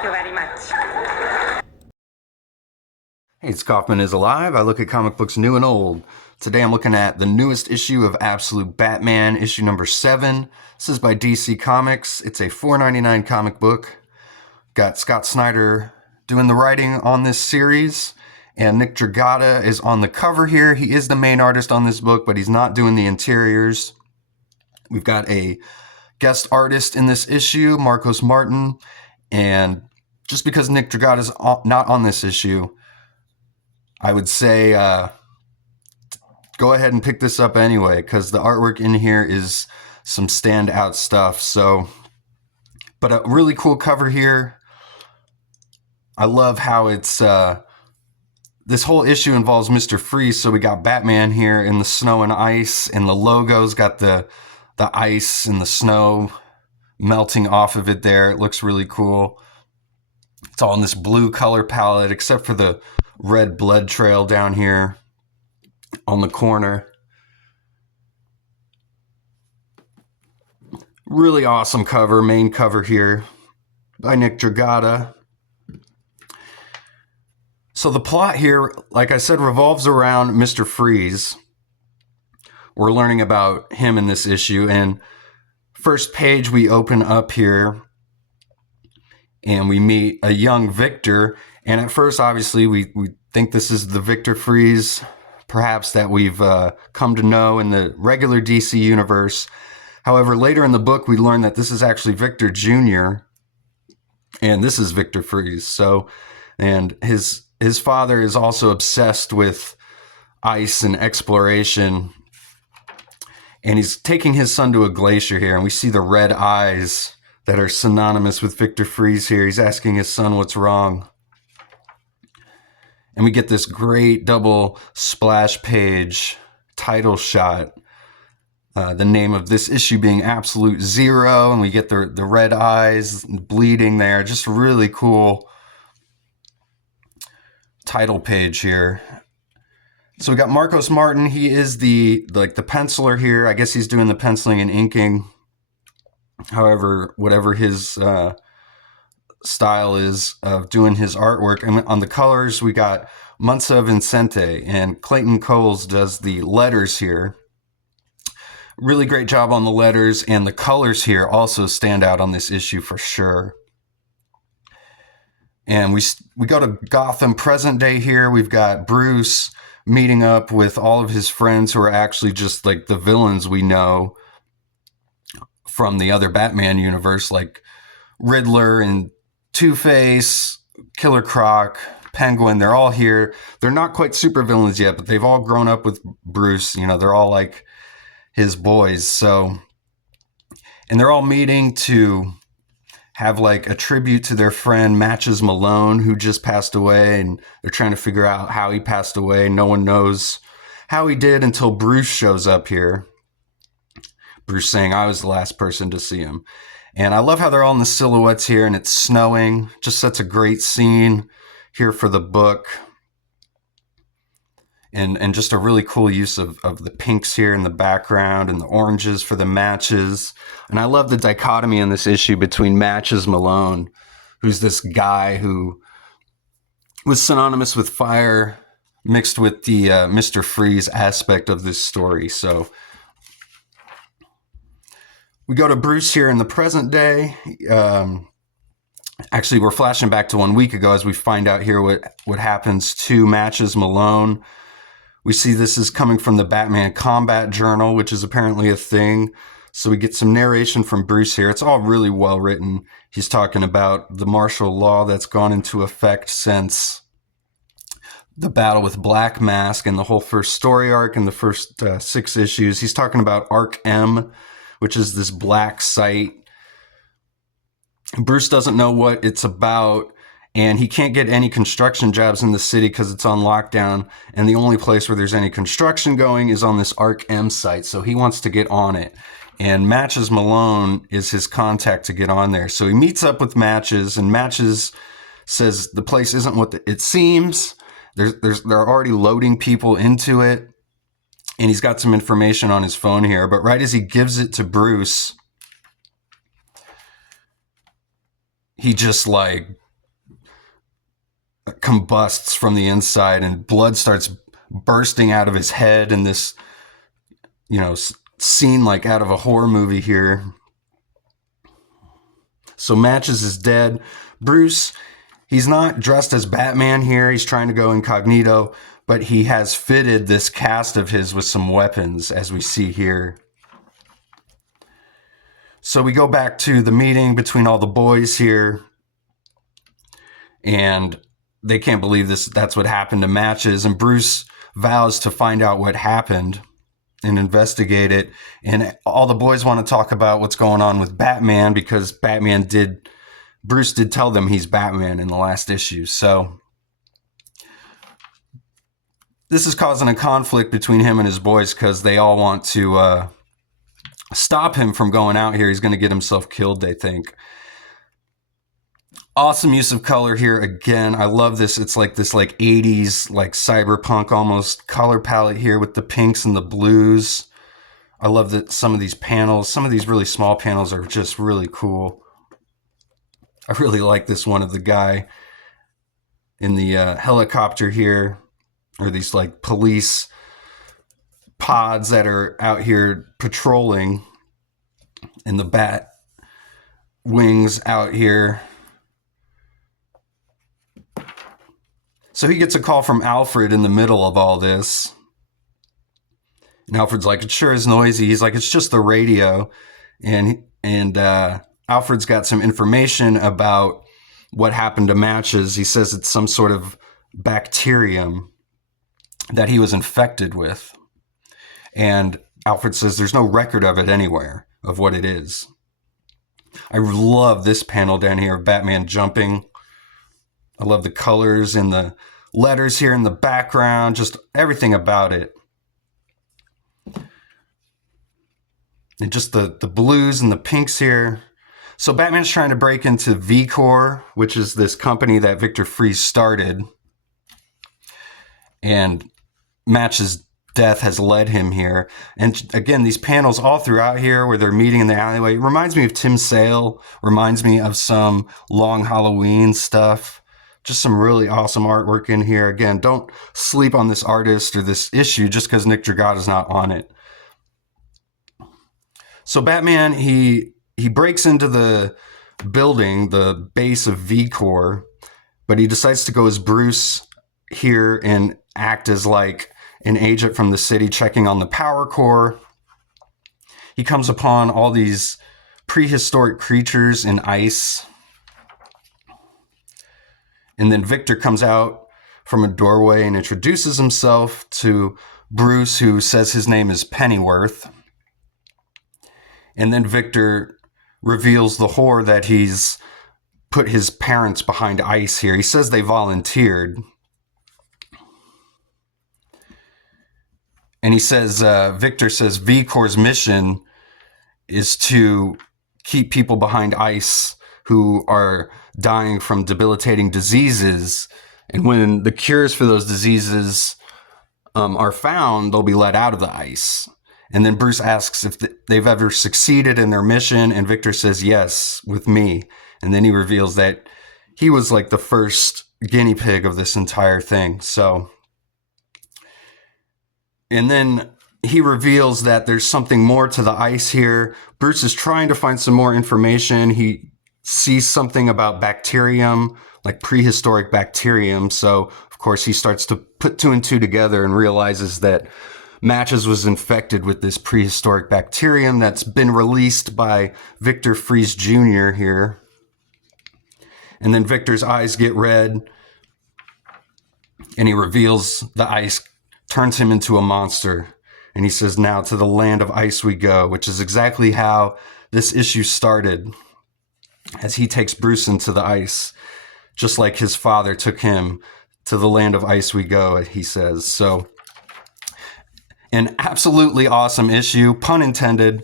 Thank you very much. Hey, it's Kaufman is Alive. I look at comic books new and old. Today I'm looking at the newest issue of Absolute Batman, issue number 7. This is by DC Comics. It's a $4.99 comic book. Got Scott Snyder doing the writing on this series, and Nick Dragotta is on the cover here. He is the main artist on this book, but he's not doing the interiors. We've got a guest artist in this issue, Martìn, and just because Nick Dragotta is not on this issue, I would say go ahead and pick this up anyway, because the artwork in here is some standout stuff. But a really cool cover here. I love how it's this whole issue involves Mr. Freeze. So we got Batman here in the snow and ice, and the logo's got the ice and the snow melting off of it there. It looks really cool. It's all in this blue color palette, except for the red blood trail down here on the corner. Really awesome cover, main cover here by Nick Dragotta. So the plot here, like I said, revolves around Mr. Freeze. We're learning about him in this issue, and first page we open up here and we meet a young Victor. And at first, obviously, we think this is the Victor Freeze, perhaps that we've come to know in the regular DC universe. However, later in the book, we learn that this is actually Victor Jr., and this is Victor Freeze. And his father is also obsessed with ice and exploration, and he's taking his son to a glacier here, and we see the red eyes that are synonymous with Victor Freeze here. He's asking his son what's wrong. And we get this great double splash page title shot. The name of this issue being Absolute Zero. And we get the red eyes bleeding there. Just really cool title page here. So we got Martìn. He is the penciler here. I guess he's doing the penciling and inking. However, whatever his style is of doing his artwork. And on the colors, we got Munza Vincente, and Clayton Coles does the letters here. Really great job on the letters, and the colors here also stand out on this issue for sure. And we go to Gotham present day here. We've got Bruce meeting up with all of his friends who are actually just like the villains we know from the other Batman universe, like Riddler and Two-Face, Killer Croc, Penguin. They're all here. They're not quite super villains yet, but they've all grown up with Bruce. You know, they're all like his boys. And they're all meeting to have like a tribute to their friend Matches Malone, who just passed away, and they're trying to figure out how he passed away. No one knows how he did until Bruce shows up here. Bruce saying, "I was the last person to see him." And I love how they're all in the silhouettes here, and it's snowing. Just sets a great scene here for the book. And just a really cool use of the pinks here in the background and the oranges for the matches. And I love the dichotomy in this issue between Matches Malone, who's this guy who was synonymous with fire, mixed with the Mr. Freeze aspect of this story. So we go to Bruce here in the present day. Actually, we're flashing back to 1 week ago as we find out here what happens to Matches Malone. We see this is coming from the Batman Combat Journal, which is apparently a thing. So we get some narration from Bruce here. It's all really well written. He's talking about the martial law that's gone into effect since the battle with Black Mask and the whole first story arc and the first 6 issues. He's talking about Arc M, which is this black site. Bruce doesn't know what it's about, and he can't get any construction jobs in the city because it's on lockdown, and the only place where there's any construction going is on this Arc M site, so he wants to get on it. And Matches Malone is his contact to get on there. So he meets up with Matches, and Matches says the place isn't what it seems. They're already loading people into it, and he's got some information on his phone here. But right as he gives it to Bruce, he just like combusts from the inside and blood starts bursting out of his head in this, scene like out of a horror movie here. So Matches is dead. Bruce, he's not dressed as Batman here. He's trying to go incognito, but he has fitted this cast of his with some weapons, as we see here. So we go back to the meeting between all the boys here, and they can't believe that's what happened to Matches, and Bruce vows to find out what happened and investigate it. And all the boys want to talk about what's going on with Batman, because Bruce did tell them he's Batman in the last issue. So this is causing a conflict between him and his boys, because they all want to stop him from going out here. He's going to get himself killed, they think. Awesome use of color here again. I love this. It's like this 80s, like cyberpunk almost color palette here with the pinks and the blues. I love that some of these panels, some of these really small panels are just really cool. I really like this one of the guy in the helicopter here, or these like police pods that are out here patrolling, and the bat wings out here. So he gets a call from Alfred in the middle of all this. And Alfred's like, it sure is noisy. He's like, it's just the radio. And Alfred's got some information about what happened to Matches. He says it's some sort of bacterium that he was infected with. And Alfred says there's no record of it anywhere, of what it is. I love this panel down here of Batman jumping. I love the colors and the letters here in the background, just everything about it. And just the blues and the pinks here. So Batman's trying to break into V-Corps, which is this company that Victor Fries started. And Match's death has led him here. And again, these panels all throughout here where they're meeting in the alleyway, it reminds me of Tim Sale, reminds me of some Long Halloween stuff. Just some really awesome artwork in here. Again, don't sleep on this artist or this issue just because Nick Dragata's not on it. So Batman, he breaks into the building, the base of V-Corps, but he decides to go as Bruce here and act as like an agent from the city checking on the power core. He comes upon all these prehistoric creatures in ice. And then Victor comes out from a doorway and introduces himself to Bruce, who says his name is Pennyworth. And then Victor reveals the horror that he's put his parents behind ice here. He says they volunteered. And he says, Victor says V-Corps' mission is to keep people behind ice who are dying from debilitating diseases. And when the cures for those diseases are found, they'll be let out of the ice. And then Bruce asks if they've ever succeeded in their mission. And Victor says, yes, with me. And then he reveals that he was like the first guinea pig of this entire thing. So, and then he reveals that there's something more to the ice here. Bruce is trying to find some more information. He sees something about bacterium, like prehistoric bacterium. So, of course, he starts to put two and two together and realizes that Matches was infected with this prehistoric bacterium that's been released by Victor Fries Jr. here. And then Victor's eyes get red, and he reveals the ice turns him into a monster. And he says, now to the land of ice we go, which is exactly how this issue started, as he takes Bruce into the ice, just like his father took him to the land of ice we go, he says. So an absolutely awesome issue, pun intended.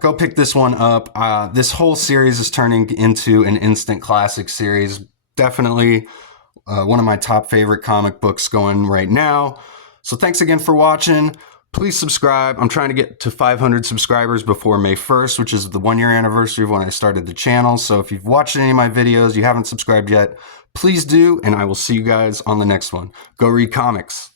Go pick this one up. This whole series is turning into an instant classic series. Definitely one of my top favorite comic books going right now. So thanks again for watching. Please subscribe. I'm trying to get to 500 subscribers before May 1st, which is the 1 year anniversary of when I started the channel. So if you've watched any of my videos, you haven't subscribed yet, please do, and I will see you guys on the next one. Go read comics.